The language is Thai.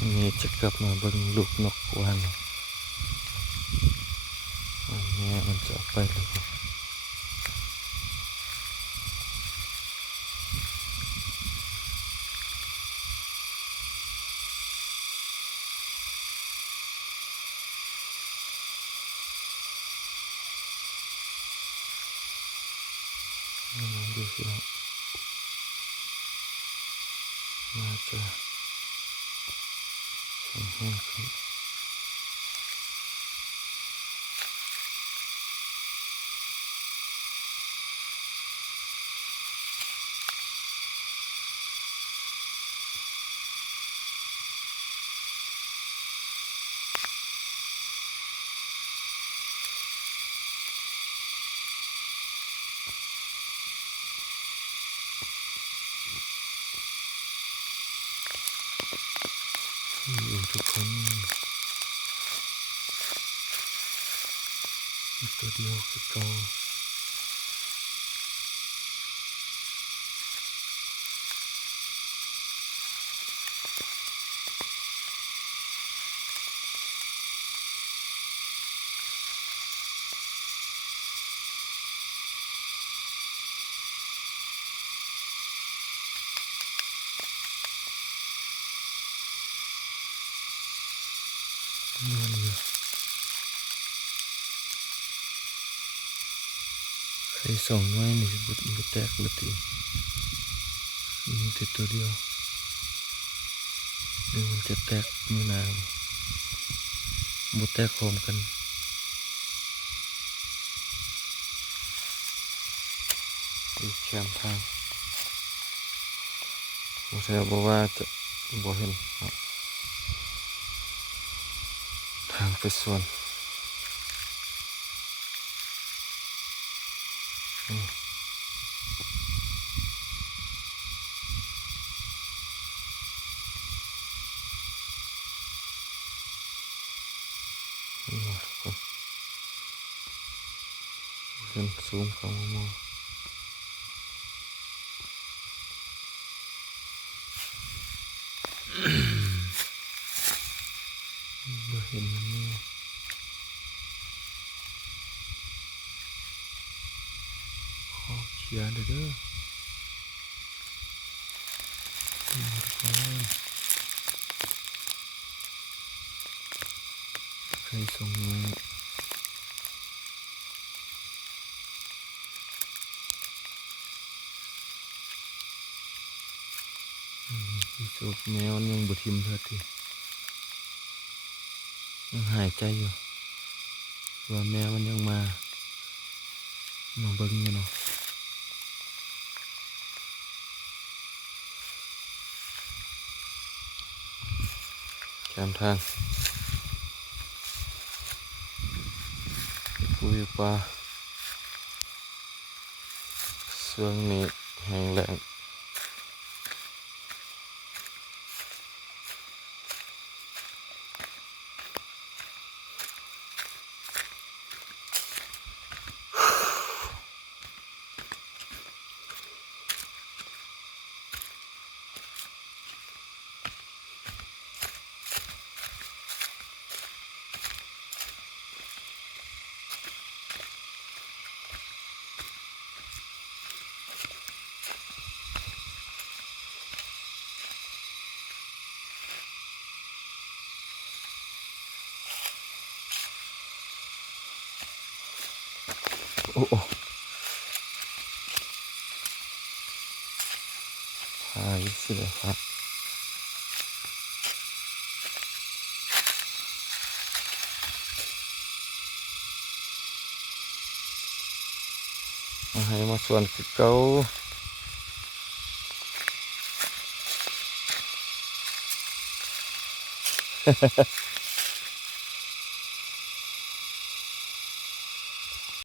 นี่จะกลับมาเบิ่งลูกนกวันแม่มันจะออกไปหรือเปล่าดูสิครับมาจะส่งแห้งขึ้นอยู่ทุกคนมีตัวเดียวคือเก่านอนอยู่ใครส่งไว้นี่บุแตกเลยทีมีแต่ตัวเดียวเดี๋ยวมันจะแตกมือนางบุแตกพร้อมกันอีกแคมทางผมแซวบอกว่าจะบ่เห็นทางไปสวนขึ้นสูงเข้ามามองบ่เห็นมันนี่ขอเคลียร์เด้อทุกคนใครส่งมาพี่สุกแมวยังบ่ทิมเท่าทียังหายใจอยู่ว่าแมวมันยังมาเบิ่งอยู่เนาะแคมทางปุยปลาช่วงนี้แห้งแล้งโอ้หายเสียครับมาให้มาส่วนคือเก่า